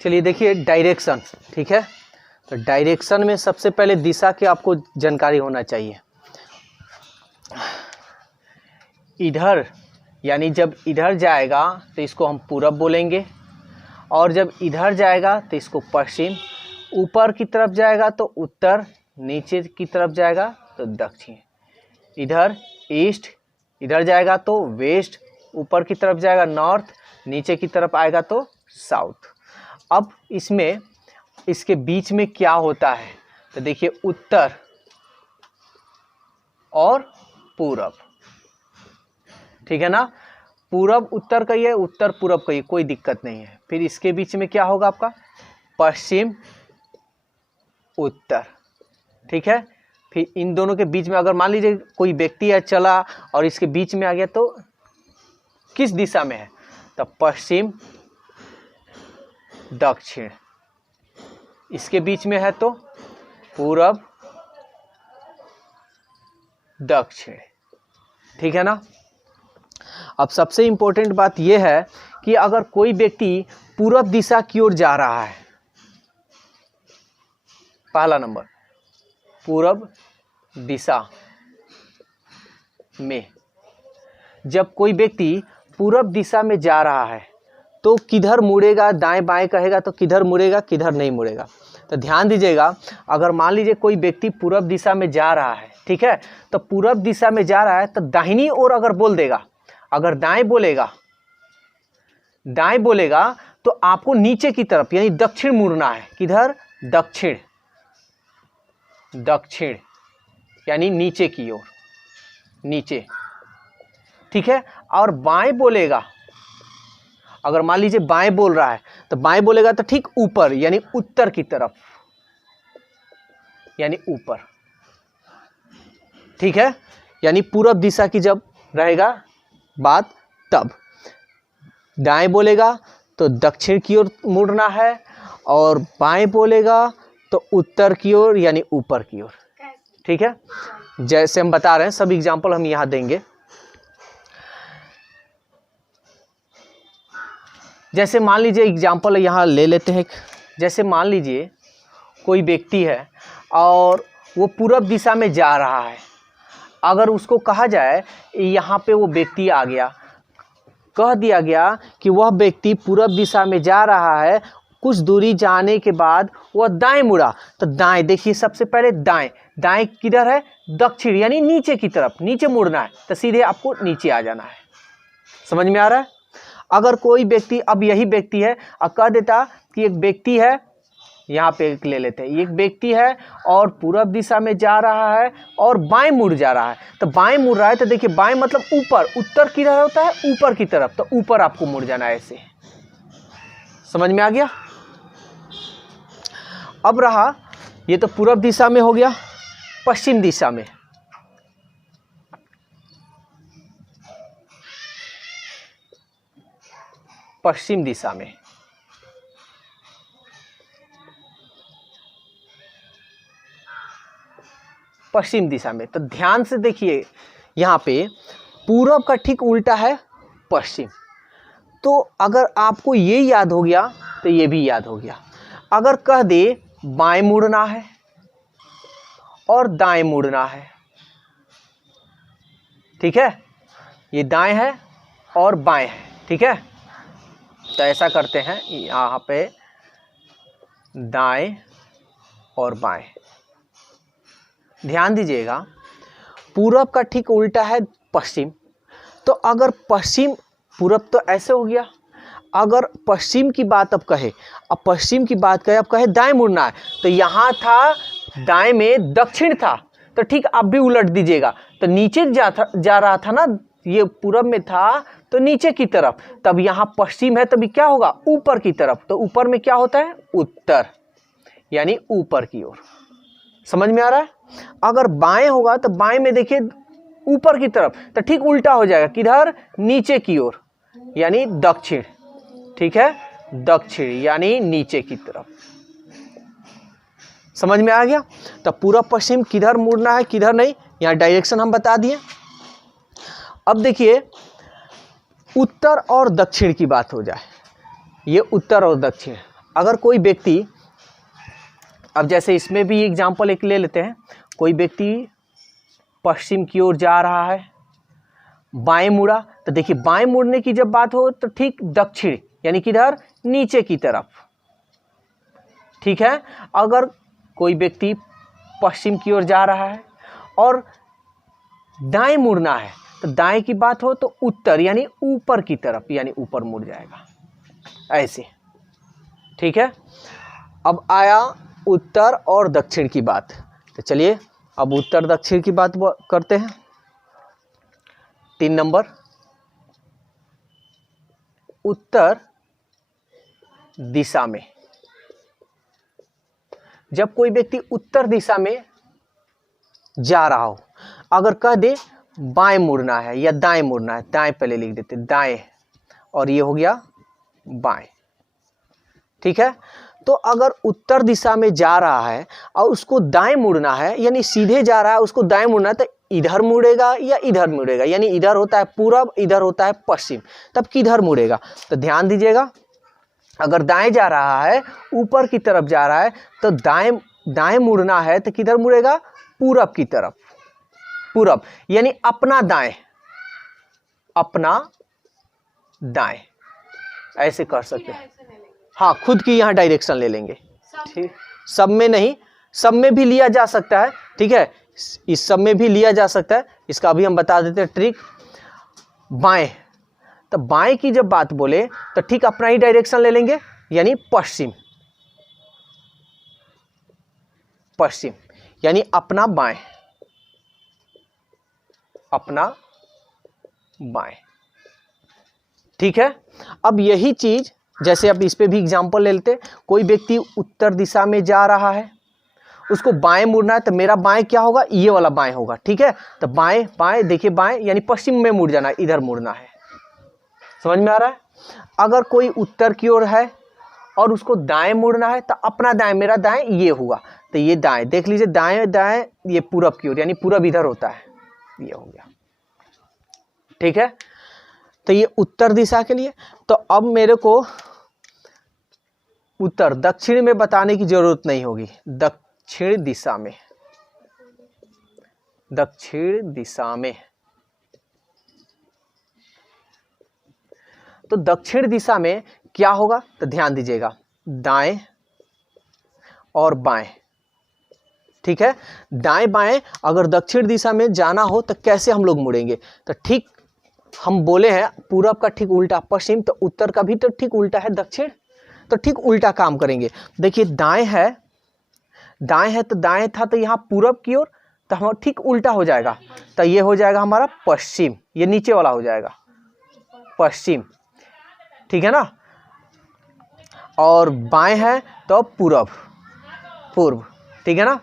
चलिए देखिए डायरेक्शन, ठीक है। तो डायरेक्शन में सबसे पहले दिशा की आपको जानकारी होना चाहिए। इधर यानी जब इधर जाएगा तो इसको हम पूरब बोलेंगे, और जब इधर जाएगा तो इसको पश्चिम, ऊपर की तरफ जाएगा तो उत्तर, नीचे की तरफ जाएगा तो दक्षिण। इधर ईस्ट, इधर जाएगा तो वेस्ट, ऊपर की तरफ जाएगा नॉर्थ, नीचे की तरफ आएगा तो साउथ। अब इसमें इसके बीच में क्या होता है तो देखिए उत्तर और पूरब, ठीक है ना। पूरब उत्तर कहिए, उत्तर पूरब कहिए, कोई दिक्कत नहीं है। फिर इसके बीच में क्या होगा आपका पश्चिम उत्तर, ठीक है। फिर इन दोनों के बीच में अगर मान लीजिए कोई व्यक्ति है चला और इसके बीच में आ गया तो किस दिशा में है तो पश्चिम दक्षिण, इसके बीच में है तो पूरब दक्षिण, ठीक है ना। अब सबसे इंपॉर्टेंट बात यह है कि अगर कोई व्यक्ति पूरब दिशा की ओर जा रहा है, पहला नंबर पूरब दिशा में जब कोई व्यक्ति पूरब दिशा में जा रहा है तो किधर मुड़ेगा, दाएं बाएं कहेगा तो किधर मुड़ेगा, किधर नहीं मुड़ेगा। तो ध्यान दीजिएगा, अगर मान लीजिए कोई व्यक्ति पूरब दिशा में जा रहा है, ठीक है, तो पूरब दिशा में जा रहा है तो दाहिनी ओर अगर बोल देगा, अगर दाएं बोलेगा तो आपको नीचे की तरफ यानी दक्षिण मुड़ना है। किधर दक्षिण, दक्षिण यानी नीचे की ओर, नीचे, ठीक है। और बाएं बोलेगा, अगर मान लीजिए बाएं बोल रहा है तो बाएं बोलेगा तो ठीक ऊपर यानी उत्तर की तरफ, यानी ऊपर, ठीक है। यानी पूरब दिशा की जब रहेगा बात तब दाएं बोलेगा तो दक्षिण की ओर मुड़ना है, और बाएं बोलेगा तो उत्तर की ओर यानी ऊपर की ओर, ठीक है। जैसे हम बता रहे हैं, सब एग्जांपल हम यहां देंगे। जैसे मान लीजिए एग्जांपल यहाँ ले लेते हैं। जैसे मान लीजिए कोई व्यक्ति है और वो पूरब दिशा में जा रहा है, अगर उसको कहा जाए यहाँ पे वो व्यक्ति आ गया, कह दिया गया कि वह व्यक्ति पूरब दिशा में जा रहा है, कुछ दूरी जाने के बाद वह दाएं मुड़ा, तो दाएं देखिए सबसे पहले दाएं, दाएं किधर है दक्षिण यानी नीचे की तरफ, नीचे मुड़ना है तो सीधे आपको नीचे आ जाना है। समझ में आ रहा है। अगर कोई व्यक्ति, अब यही व्यक्ति है और कह देता कि एक व्यक्ति है, यहाँ पे ले लेते हैं, एक व्यक्ति है और पूरब दिशा में जा रहा है और बाएं मुड़ जा रहा है, तो बाएं मुड़ रहा है तो देखिए बाएं मतलब ऊपर, उत्तर किधर होता है ऊपर की तरफ, तो ऊपर आपको मुड़ जाना है ऐसे। समझ में आ गया। अब रहा, ये तो पूरब दिशा में हो गया। पश्चिम दिशा में, पश्चिम दिशा में पश्चिम दिशा में तो ध्यान से देखिए, यहाँ पे पूरब का ठीक उल्टा है पश्चिम। तो अगर आपको ये याद हो गया तो ये भी याद हो गया। अगर कह दे बाएं मुड़ना है और दाएं मुड़ना है, ठीक है, ये दाएं है और बाएं है, ठीक है, तो ऐसा करते हैं, यहाँ पे दाएं और बाएं। ध्यान दीजिएगा, पूरब का ठीक उल्टा है पश्चिम, तो अगर पश्चिम, पूरब तो ऐसे हो गया, अगर पश्चिम की बात अब कहे, अब पश्चिम की बात कहे, अब कहे दाएं मुड़ना है, तो यहाँ था दाएं में दक्षिण था, तो ठीक आप भी उलट दीजिएगा, तो नीचे जा रहा था ना, ये पूरब में था तो नीचे की तरफ, तब यहाँ पश्चिम है तभी क्या होगा ऊपर की तरफ, तो ऊपर में क्या होता है उत्तर यानी ऊपर की ओर। समझ में आ रहा है। अगर बाएं होगा तो बाएं में देखिए ऊपर की तरफ, तो ठीक उल्टा हो जाएगा, किधर नीचे की ओर यानी दक्षिण, ठीक है, दक्षिण यानी नीचे की तरफ। समझ में आ गया। तो पूरब पश्चिम किधर मुड़ना है किधर नहीं, यहाँ डायरेक्शन हम बता दिए। अब देखिए उत्तर और दक्षिण की बात हो जाए, ये उत्तर और दक्षिण, अगर कोई व्यक्ति, अब जैसे इसमें भी एग्जाम्पल एक ले लेते हैं, कोई व्यक्ति पश्चिम की ओर जा रहा है, बाएं मुड़ा, तो देखिए बाएं मुड़ने की जब बात हो तो ठीक दक्षिण यानी किधर, नीचे की तरफ, ठीक है। अगर कोई व्यक्ति पश्चिम की ओर जा रहा है और दाएं मुड़ना है, तो दाएं की बात हो तो उत्तर यानी ऊपर की तरफ, यानी ऊपर मुड़ जाएगा ऐसे, ठीक है। अब आया उत्तर और दक्षिण की बात, तो चलिए अब उत्तर दक्षिण की बात करते हैं। 3 नंबर, उत्तर दिशा में, जब कोई व्यक्ति उत्तर दिशा में जा रहा हो, अगर कह दे बाएं मुड़ना है या दाएं मुड़ना है, दाएं पहले लिख देते, दाएं, और ये हो गया बाएं, ठीक है। तो अगर उत्तर दिशा में जा रहा है और उसको दाएं मुड़ना है, यानी सीधे जा रहा है, उसको दाएं मुड़ना है, तो इधर मुड़ेगा या इधर मुड़ेगा, यानी इधर होता है पूरब, इधर होता है पश्चिम, तब किधर मुड़ेगा, तो ध्यान दीजिएगा। अगर दाएं जा रहा है, ऊपर की तरफ जा रहा है, तो दाएं मुड़ना है तो किधर मुड़ेगा, पूरब की तरफ, पूरब यानी अपना दाएं, अपना दाएं, ऐसे कर सकते हैं। हाँ, खुद की यहाँ डायरेक्शन ले लेंगे, ठीक। सब में नहीं, सब में भी लिया जा सकता है, ठीक है, इस सब में भी लिया जा सकता है, इसका भी हम बता देते हैं ट्रिक। बाएं, तो बाएं की जब बात बोले तो ठीक अपना ही डायरेक्शन ले लेंगे, यानी पश्चिम, पश्चिम यानी अपना बाएं, अपना बाएं, ठीक है। अब यही चीज जैसे अब इस पे भी एग्जाम्पल ले लेते, कोई व्यक्ति उत्तर दिशा में जा रहा है, उसको बाएं मुड़ना है, तो मेरा बाएं क्या होगा, ये वाला बाएं होगा, ठीक है। तो बाएं, बाएं देखिए, बाएं यानी पश्चिम में मुड़ जाना, इधर मुड़ना है, समझ में आ रहा है। अगर कोई उत्तर की ओर है और उसको दाएं मुड़ना है, तो अपना दाएं, मेरा दाएं ये हुआ, तो ये दाएं देख लीजिए, दाएं दाएं ये पूरब की ओर, यानी पूरब इधर होता है, ये हो गया, ठीक है। तो ये उत्तर दिशा के लिए। तो अब मेरे को उत्तर दक्षिण में बताने की जरूरत नहीं होगी, दक्षिण दिशा में, दक्षिण दिशा में। तो दक्षिण दिशा में क्या होगा, तो ध्यान दीजिएगा, दाएं और बाएं, ठीक है। दाएं बाएं अगर दक्षिण दिशा में जाना हो तो कैसे हम लोग मुड़ेंगे, तो ठीक हम बोले हैं पूरब का ठीक उल्टा पश्चिम, तो उत्तर का भी तो ठीक उल्टा है दक्षिण, तो ठीक उल्टा काम करेंगे। देखिए दाएं है, दाएं है तो दाएं था तो यहाँ पूरब की ओर, तो हम ठीक उल्टा हो जाएगा, तो ये हो जाएगा हमारा पश्चिम, ये नीचे वाला हो जाएगा पश्चिम, ठीक है ना। और बाएं है तो पूरब, पूर्व, ठीक है ना।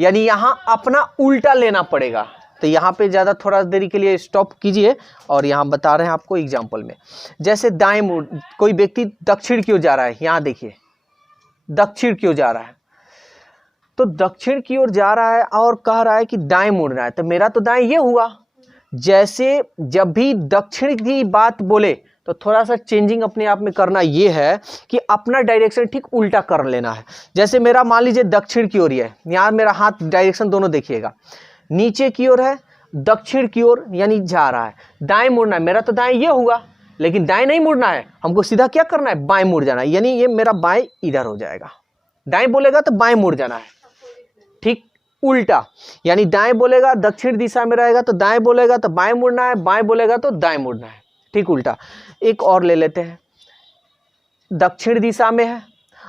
यानी यहाँ अपना उल्टा लेना पड़ेगा। तो यहाँ पे ज़्यादा थोड़ा देरी के लिए स्टॉप कीजिए और यहाँ बता रहे हैं आपको एग्जाम्पल में। जैसे दाएं मुड़, कोई व्यक्ति दक्षिण की ओर जा रहा है, यहाँ देखिए दक्षिण की ओर जा रहा है, तो दक्षिण की ओर जा रहा है और कह रहा है कि दाएं मुड़ना है, तो मेरा तो दाएं ये हुआ। जैसे जब भी दक्षिण की बात बोले तो थोड़ा सा चेंजिंग अपने आप में करना ये है कि अपना डायरेक्शन ठीक उल्टा कर लेना है। जैसे मेरा मान लीजिए दक्षिण की ओर ही है, यहाँ मेरा हाथ डायरेक्शन दोनों देखिएगा, नीचे की ओर है, दक्षिण की ओर यानी जा रहा है, दाएं मुड़ना है, मेरा तो दाएं ये हुआ, लेकिन दाएं नहीं मुड़ना है, हमको सीधा क्या करना है, बाएं मुड़ जाना है, यानी ये मेरा बाएं इधर हो जाएगा। दाएं बोलेगा तो बाएं मुड़ जाना है, ठीक उल्टा, यानी दाएं बोलेगा दक्षिण दिशा में रहेगा तो दाएं बोलेगा तो बाएं मुड़ना है, बाएं बोलेगा तो दाएं मुड़ना है, ठीक उल्टा। एक और ले लेते हैं, दक्षिण दिशा में है,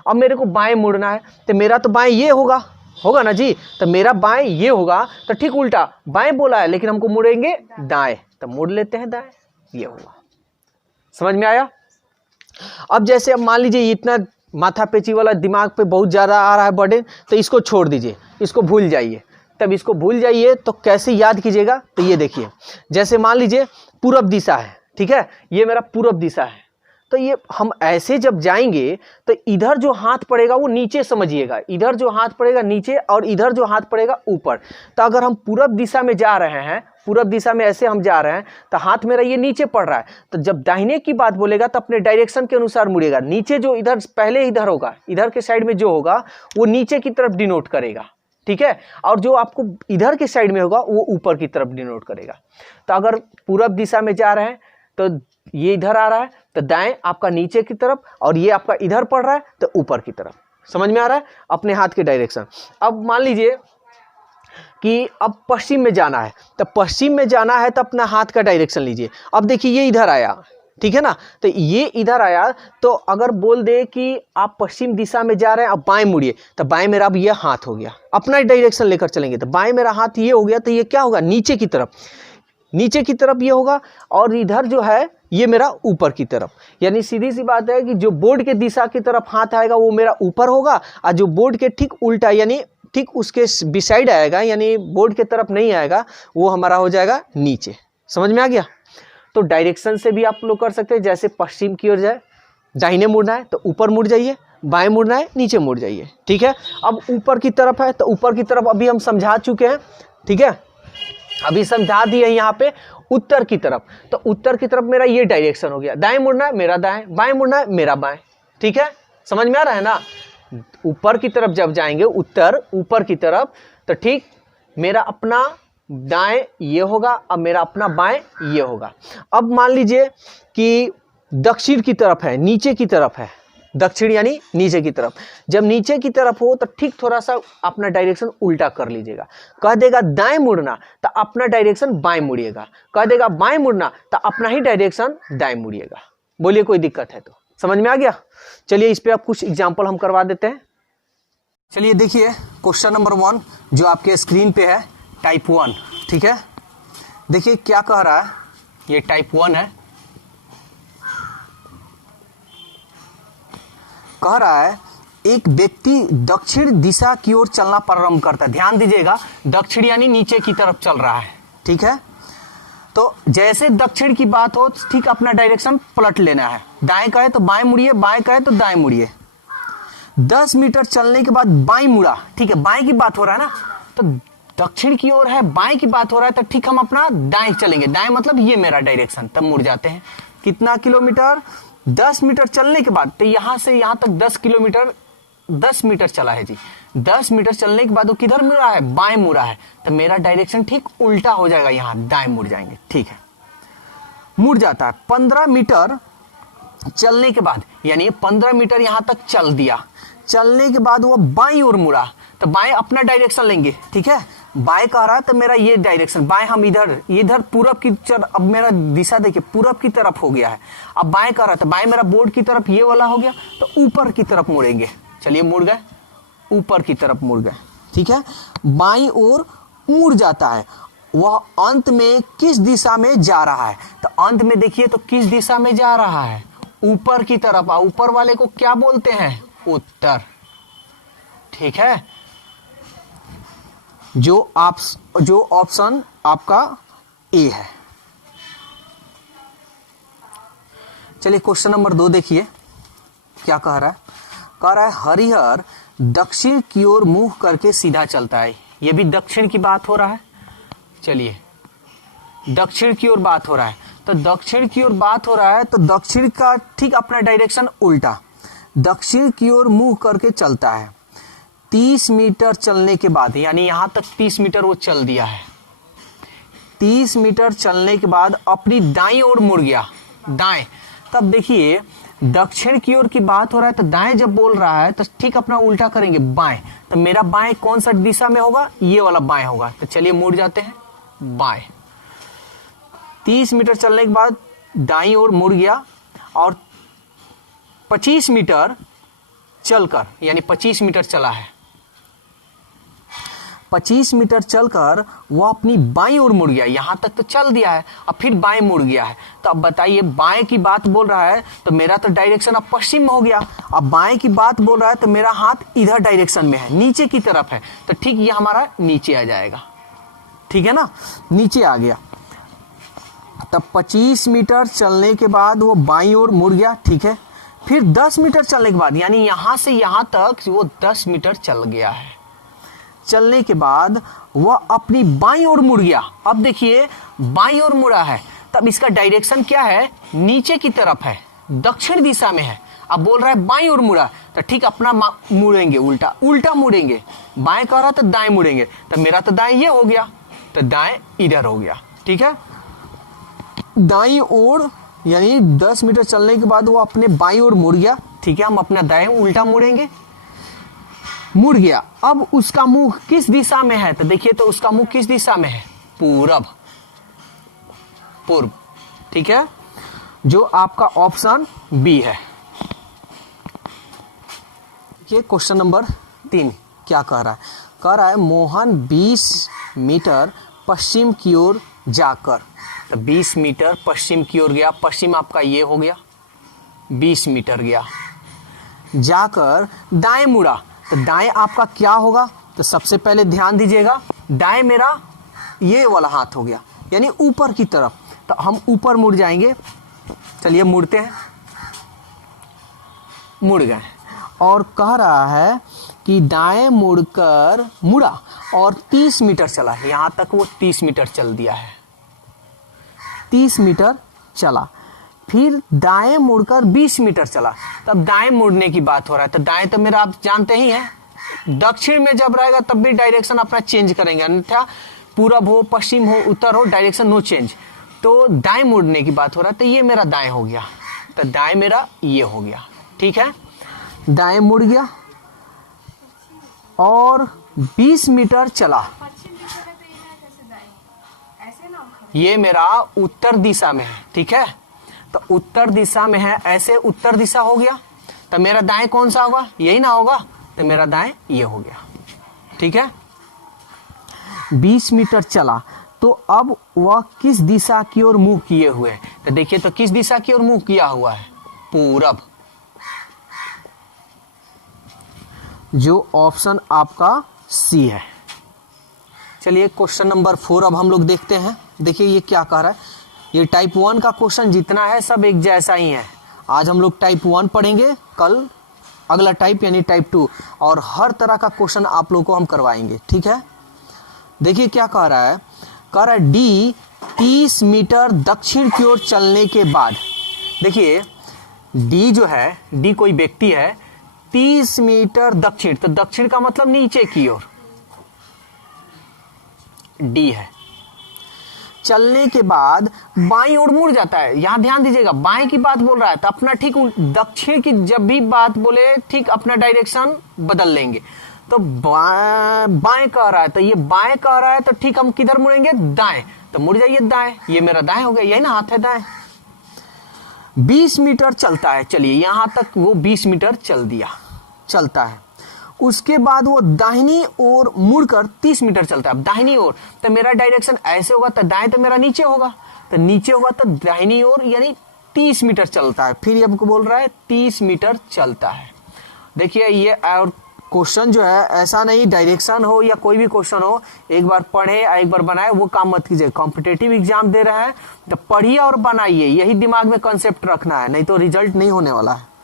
अब मेरे को बाएं मुड़ना है, तो मेरा तो बाएं ये होगा, होगा ना जी, तो मेरा बाएं ये होगा, तो ठीक उल्टा, बाएं बोला है लेकिन हमको मुड़ेंगे दाएं, तो मुड़ लेते हैं दाएं, ये होगा। समझ में आया। अब जैसे अब मान लीजिए इतना माथा पेची वाला दिमाग पे बहुत ज़्यादा आ रहा है बर्डन, तो इसको छोड़ दीजिए, इसको भूल जाइए। तब इसको भूल जाइए तो कैसे याद कीजिएगा, तो ये देखिए, जैसे मान लीजिए पूरब दिशा है, ठीक है, ये मेरा पूरब दिशा है, तो ये हम ऐसे जब जाएंगे तो इधर जो हाथ पड़ेगा वो नीचे समझिएगा, इधर जो हाथ पड़ेगा नीचे और इधर जो हाथ पड़ेगा ऊपर। तो अगर हम पूरब दिशा में जा रहे हैं, पूरब दिशा में ऐसे हम जा रहे हैं तो हाथ मेरा ये नीचे पड़ रहा है, तो जब दाहिने की बात बोलेगा तो अपने डायरेक्शन के अनुसार मुड़ेगा। नीचे जो इधर पहले इधर होगा, इधर के साइड में जो होगा वो नीचे की तरफ डिनोट करेगा, ठीक है, और जो आपको इधर के साइड में होगा वो ऊपर की तरफ डिनोट करेगा। तो अगर पूरब दिशा में जा रहे हैं तो ये इधर आ रहा है तो दाएं आपका नीचे की तरफ, और ये आपका इधर पड़ रहा है तो ऊपर की तरफ। समझ में आ रहा है अपने हाथ के डायरेक्शन। अब मान लीजिए कि अब पश्चिम में जाना है, तो पश्चिम में जाना है तो अपना हाथ का डायरेक्शन लीजिए। अब देखिए ये इधर आया, ठीक है ना, तो ये इधर आया, तो अगर बोल दे कि आप पश्चिम दिशा में जा रहे हैं, अब बाएं मुड़िए, तो बाएं मेरा अब ये हाथ हो गया, अपना डायरेक्शन लेकर चलेंगे तो बाएं मेरा हाथ ये हो गया, तो ये क्या होगा नीचे की तरफ, नीचे की तरफ ये होगा, और इधर जो है ये मेरा ऊपर की तरफ। यानी सीधी सी बात है कि जो बोर्ड के दिशा की तरफ हाथ आएगा वो मेरा ऊपर होगा, और जो बोर्ड के ठीक उल्टा यानी ठीक उसके बिसाइड आएगा, यानी बोर्ड के तरफ नहीं आएगा, वो हमारा हो जाएगा नीचे। समझ में आ गया। तो डायरेक्शन से भी आप लोग कर सकते हैं, जैसे पश्चिम की ओर जाए, दाहिने मुड़ना है तो ऊपर मुड़ जाइए, बाएं मुड़ना है नीचे मुड़ जाइए, ठीक है। अब ऊपर की तरफ है तो ऊपर की तरफ अभी हम समझा चुके हैं, ठीक है, अभी समझा दिए यहाँ पे उत्तर की तरफ। तो उत्तर की तरफ मेरा ये डायरेक्शन हो गया, दाएं मुड़ना है मेरा दाएं, बाएं मुड़ना है मेरा बाएं, ठीक है, समझ में आ रहा है ना। ऊपर की तरफ जब जाएंगे, उत्तर ऊपर की तरफ, तो ठीक मेरा अपना दाएं ये होगा, अब मेरा अपना बाएं ये होगा। अब मान लीजिए कि दक्षिण की तरफ है, नीचे की तरफ है, दक्षिण यानी नीचे की तरफ। जब नीचे की तरफ हो तो ठीक थोड़ा सा अपना डायरेक्शन उल्टा कर लीजिएगा। कह देगा दाएं मुड़ना तो अपना डायरेक्शन बाएं मुड़िएगा, कह देगा बाएं मुड़ना तो अपना ही डायरेक्शन दाएं मुड़िएगा। बोलिए कोई दिक्कत है तो। समझ में आ गया। चलिए इस पे आप कुछ एग्जाम्पल हम करवा देते हैं। चलिए देखिए क्वेश्चन नंबर 1 जो आपके स्क्रीन पे है, टाइप 1, ठीक है। देखिए क्या कह रहा है, ये टाइप 1 है। कह रहा है एक व्यक्ति दक्षिण दिशा की ओर चलना प्रारंभ करता है। ध्यान दीजिएगा, दक्षिण यानी नीचे की तरफ चल रहा है, ठीक है। तो जैसे दक्षिण की बात हो ठीक अपना डायरेक्शन पलट लेना है। दाएं कहे तो बाएं मुड़िए, बाएं कहे तो दाएं मुड़िए। 10 मीटर चलने के बाद बाएं मुड़ा, ठीक है, बाएं की बात हो रहा है ना, तो दक्षिण की ओर है, बाएं की बात हो रहा है, तो ठीक हम अपना दाएं चलेंगे। दाएं मतलब ये मेरा डायरेक्शन, तब मुड़ जाते हैं। कितना किलोमीटर, 10 मीटर चलने के बाद, तो यहां से यहां तक 10 मीटर चला है जी। 10 मीटर चलने के बाद वो किधर मुड़ा है, बाएं मुड़ा है, तो मेरा डायरेक्शन ठीक उल्टा हो जाएगा, यहां दाएं मुड़ जाएंगे, ठीक है, मुड़ जाता है। 15 मीटर चलने के बाद, यानी 15 मीटर यहां तक चल दिया, चलने के बाद वो बाईं ओर मुड़ा, तो बाएं अपना डायरेक्शन लेंगे, ठीक है। बाएं कह रहा है तो मेरा ये डायरेक्शन, बाएं हम इधर पूरब की तरफ, अब मेरा दिशा देखिए पूरब की तरफ हो गया है। अब बाएं कह रहा है तो बाएं मेरा बोर्ड की तरफ ये वाला हो गया, तो ऊपर की तरफ मुड़ेंगे। चलिए मुड़ गए, ऊपर की तरफ मुड़ गए, ठीक है। बाईं ओर मुड़ जाता है। वह अंत में किस दिशा में जा रहा है, तो अंत में देखिए तो किस दिशा में जा रहा है, ऊपर की तरफ। ऊपर वाले को क्या बोलते हैं, उत्तर, ठीक है। जो ऑप्शन आपका ए है। चलिए क्वेश्चन नंबर 2 देखिए क्या कह रहा है। कह रहा है हरिहर दक्षिण की ओर मुंह करके सीधा चलता है। यह भी दक्षिण की बात हो रहा है। चलिए दक्षिण की ओर बात हो रहा है, तो दक्षिण की ओर बात हो रहा है, तो दक्षिण का ठीक अपना डायरेक्शन उल्टा, दक्षिण की ओर मुंह करके चलता है। 30 मीटर चलने के बाद, यानी यहां तक 30 मीटर वो चल दिया है। 30 मीटर चलने के बाद अपनी दाईं ओर मुड़ गया, दाएं। तब देखिए दक्षिण की ओर की बात हो रहा है, तो दाएं जब बोल रहा है तो ठीक अपना उल्टा करेंगे, बाएं। तो मेरा बाएं कौन सा दिशा में होगा, ये वाला बाएं होगा। तो चलिए मुड़ जाते हैं बाएं। 30 मीटर चलने के बाद दाईं ओर मुड़ गया, और 25 मीटर चलकर, यानी 25 मीटर चला है, 25 मीटर चलकर वो अपनी बाईं ओर मुड़ गया। यहां तक तो चल दिया है, अब फिर बाएं मुड़ गया है। तो अब बताइए, बाएं की बात बोल रहा है तो मेरा तो डायरेक्शन अब पश्चिम में हो गया। अब बाएं की बात बोल रहा है तो मेरा हाथ इधर डायरेक्शन में है, नीचे की तरफ है, तो ठीक ये हमारा नीचे आ जाएगा, ठीक है ना, नीचे आ गया। तब 25 मीटर चलने के बाद वो बाईं ओर मुड़ गया, ठीक है। फिर 10 मीटर चलने के बाद, यानी यहां से यहां तक वो 10 मीटर चल गया है। चलने के बाद वह अपनी बाईं ओर मुड़ गया। अब देखिए बाईं ओर मुड़ा है, तब इसका डायरेक्शन क्या है, नीचे की तरफ है, दक्षिण दिशा में है। अब बोल रहा है बाईं ओर मुड़ा, तो ठीक अपना मुड़ेंगे, उल्टा उल्टा मुड़ेंगे। बाएं कह रहा तो दाएं मुड़ेंगे, तो मेरा तो दाएं ये हो गया, तो दाएं इधर हो गया। ठीक है, दाईं ओर यानी 10 मीटर चलने के बाद वो अपने बाईं ओर मुड़ गया। ठीक है, हम अपना दाएं उल्टा मुड़ेंगे, मुड़ गया। अब उसका मुंह किस दिशा में है, तो देखिए तो उसका मुंह किस दिशा में है, पूरब, पूर्व। ठीक है, जो आपका ऑप्शन बी है। ये क्वेश्चन नंबर 3 क्या कह रहा है, कह रहा है मोहन 20 मीटर पश्चिम की ओर जाकर, तो 20 मीटर पश्चिम की ओर गया, पश्चिम आपका ये हो गया, 20 मीटर गया, जाकर दाएं मुड़ा, तो दाएं आपका क्या होगा, तो सबसे पहले ध्यान दीजिएगा, दाएं मेरा ये वाला हाथ हो गया, यानी ऊपर की तरफ, तो हम ऊपर मुड़ जाएंगे। चलिए मुड़ते हैं, मुड़ गए। और कह रहा है कि दाएं मुड़कर मुड़ा और 30 मीटर चला, यहां तक वो 30 मीटर चल दिया है, 30 मीटर चला। फिर दाएं मुड़कर 20 मीटर चला, तब दाएं मुड़ने की बात हो रहा है, तो दाएं तो मेरा आप जानते ही हैं, दक्षिण में जब रहेगा तब भी डायरेक्शन अपना चेंज करेंगे, अन्यथा पूरब हो, पश्चिम हो, उत्तर हो, डायरेक्शन नो चेंज। तो दाएं मुड़ने की बात हो रहा है, तो ये मेरा दाएं हो गया, तो दाएं मेरा ये हो गया। ठीक है, दाएं मुड़ गया और 20 मीटर चला, ये मेरा उत्तर दिशा में है। ठीक है, तो उत्तर दिशा में है, ऐसे उत्तर दिशा हो गया, तो मेरा दाएं कौन सा होगा, यही ना होगा, तो मेरा दाएं ये हो गया। ठीक है, 20 मीटर चला, तो अब वह किस दिशा की ओर मुंह किए हुए है, तो देखिए तो किस दिशा की ओर मुंह किया हुआ है, पूरब, जो ऑप्शन आपका सी है। चलिए क्वेश्चन नंबर 4 अब हम लोग देखते हैं। देखिए ये क्या कह रहा है, ये टाइप 1 का क्वेश्चन जितना है सब एक जैसा ही है। आज हम लोग टाइप 1 पढ़ेंगे, कल अगला टाइप यानी टाइप 2, और हर तरह का क्वेश्चन आप लोगों को हम करवाएंगे। ठीक है, देखिए क्या कह रहा है, कह रहा है डी 30 मीटर दक्षिण की ओर चलने के बाद, देखिए डी जो है, डी कोई व्यक्ति है, 30 मीटर दक्षिण, तो दक्षिण का मतलब नीचे की ओर डी है, चलने के बाद बाईं ओर मुड़ जाता है। यहां ध्यान दीजिएगा, बाएं की बात बोल रहा है, तो अपना ठीक दक्षिण की जब भी बात बोले ठीक अपना डायरेक्शन बदल लेंगे। तो बाएं कह रहा है, तो ये बाएं कह रहा है, तो ठीक हम किधर मुड़ेंगे, दाएं, तो मुड़ जाइए दाएं, ये मेरा दाएं हो गया, यही ना हाथ है दाएं। 20 मीटर चलता है, चलिए यहां तक वो 20 मीटर चल दिया, चलता है। उसके बाद वो दाहिनी ओर मुड़कर 30 मीटर चलता है। अब दाहिनी ओर, तो मेरा डायरेक्शन ऐसे होगा, तो दाएं तो मेरा नीचे होगा, तो नीचे होगा तो दाहिनी ओर यानी 30 मीटर चलता है। फिर ये हमको बोल रहा है 30 मीटर चलता है। देखिए ये और क्वेश्चन जो है ऐसा नहीं, डायरेक्शन हो या कोई भी क्वेश्चन हो, एक बार पढ़े एक बार बनाए, वो काम मत कीजिए। कॉम्पिटेटिव एग्जाम दे रहे हैं तो पढ़िए और बनाइए, यही दिमाग में कंसेप्ट रखना है, नहीं तो रिजल्ट नहीं होने वाला है।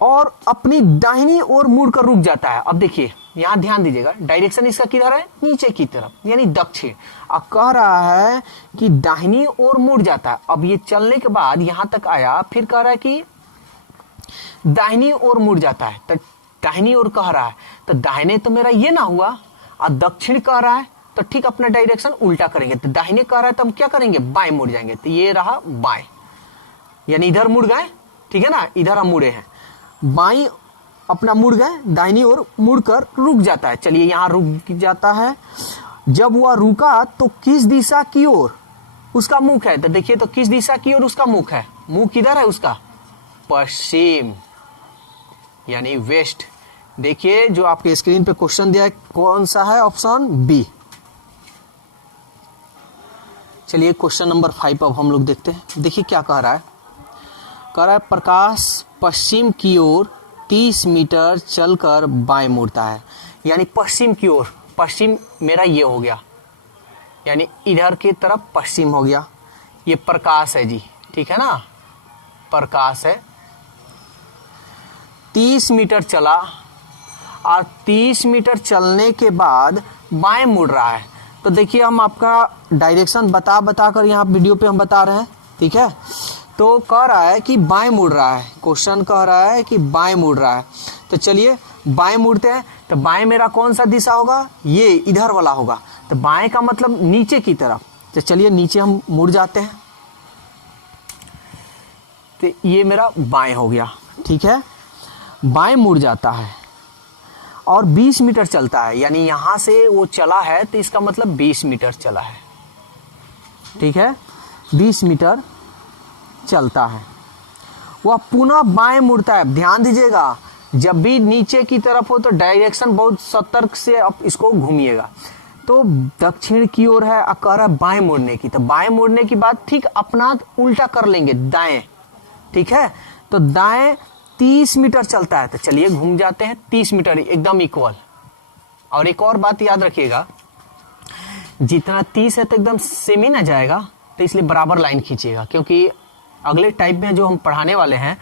और अपनी दाहिनी ओर मुड़ कर रुक जाता है। अब देखिए यहां ध्यान दीजिएगा, डायरेक्शन इसका किधर है, नीचे की तरफ यानी दक्षिण। अब कह रहा है कि दाहिनी ओर मुड़ जाता है। अब ये चलने के बाद यहां तक आया, फिर कह रहा है कि दाहिनी ओर मुड़ जाता है, तो दाहिनी ओर कह रहा है, तो दाहिने तो मेरा ये ना हुआ, और दक्षिण कह रहा है, तो ठीक अपना डायरेक्शन उल्टा करेंगे। तो दाहिने कह रहा है तो हम क्या करेंगे, बाएं मुड़ जाएंगे, तो ये रहा बाएं, यानी इधर मुड़ गए, ठीक है ना, इधर हम मुड़े हैं, बाईं अपना मुड़ गए, दाहिनी ओर मुड़कर रुक जाता है। चलिए यहां रुक जाता है। जब वह रुका तो किस दिशा की ओर उसका मुख है, तो देखिए तो किस दिशा की ओर उसका मुख है, मुख किधर है उसका, पश्चिम यानी वेस्ट। देखिए जो आपके स्क्रीन पे क्वेश्चन दिया है कौन सा है, ऑप्शन बी। चलिए क्वेश्चन नंबर 5 अब हम लोग देखते हैं। देखिए क्या कह रहा है, कह रहा है प्रकाश पश्चिम की ओर 30 मीटर चलकर बाएं मुड़ता है, यानी पश्चिम की ओर, पश्चिम मेरा ये हो गया, यानी इधर की तरफ पश्चिम हो गया। ये प्रकाश है जी, ठीक है ना, प्रकाश है, 30 मीटर चला और 30 मीटर चलने के बाद बाएं मुड़ रहा है। तो देखिए हम आपका डायरेक्शन बता कर यहाँ वीडियो पे हम बता रहे हैं, ठीक है। तो कह रहा है कि बाएं मुड़ रहा है, क्वेश्चन कह रहा है कि बाएं मुड़ रहा है। तो चलिए बाएं मुड़ते हैं। तो बाएं मेरा कौन सा दिशा होगा, ये इधर वाला होगा। तो बाएं का मतलब नीचे की तरफ। तो चलिए नीचे हम मुड़ जाते हैं। तो ये मेरा बाएं हो गया, ठीक है। बाएं मुड़ जाता है और 20 मीटर चलता है, यानी यहाँ से वो चला है तो इसका मतलब 20 मीटर चला है, ठीक है। 20 मीटर चलता है, वह पुनः बाएं मुड़ता है। ध्यान दीजिएगा, जब भी नीचे की तरफ हो तो डायरेक्शन बहुत सतर्क से आप इसको घूमिएगा। तो दक्षिण की ओर है, कह रहा है बाएं मुड़ने की। तो बाएं मुड़ने की बात ठीक अपना उल्टा कर लेंगे, दाएं, ठीक है। तो दाएं 30 मीटर चलता है। तो चलिए घूम जाते हैं, 30 मीटर एकदम इक्वल। और एक और बात याद रखिएगा, जितना 30 है तो एकदम सेम ही ना जाएगा, तो इसलिए बराबर लाइन खींचिएगा, क्योंकि अगले टाइप में जो हम पढ़ाने वाले हैं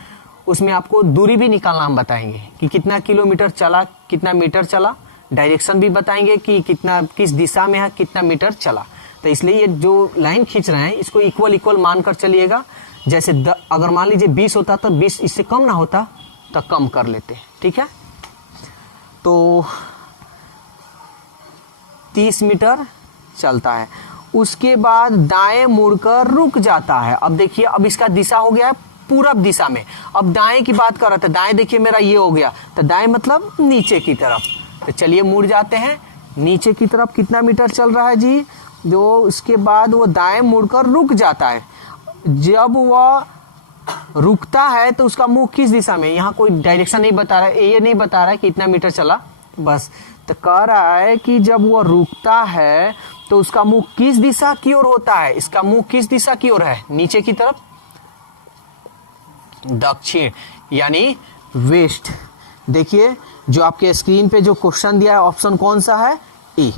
उसमें आपको दूरी भी निकालना हम बताएंगे कि कितना किलोमीटर चला, कितना मीटर चला। डायरेक्शन भी बताएंगे कि कितना किस दिशा में है, कितना मीटर चला। तो इसलिए ये जो लाइन खींच रहे हैं इसको इक्वल इक्वल मानकर चलिएगा। जैसे अगर मान लीजिए 20 होता तो 20 इससे कम ना होता तो कम कर लेते, ठीक है। तो 30 मीटर चलता है, उसके बाद दाएं मुड़कर रुक जाता है। अब देखिए, अब इसका दिशा हो गया है पूरब दिशा में। अब दाएं की बात कर रहा था, दाएं देखिए मेरा ये हो गया। तो दाएं मतलब नीचे की तरफ। तो चलिए मुड़ जाते हैं नीचे की तरफ। कितना मीटर चल रहा है जी, जो उसके बाद वो दाएं मुड़कर रुक जाता है। जब वह रुकता है तो उसका मुंह किस दिशा में, यहाँ कोई डायरेक्शन नहीं बता रहा है, ये नहीं बता रहा है कि इतना मीटर चला बस। तो कह रहा है कि जब वह रुकता है तो उसका मुंह किस दिशा की ओर होता है। इसका मुंह किस दिशा की ओर है, नीचे की तरफ, दक्षिण यानी वेस्ट। देखिए जो आपके स्क्रीन पे जो क्वेश्चन दिया है ऑप्शन कौन सा है, ए।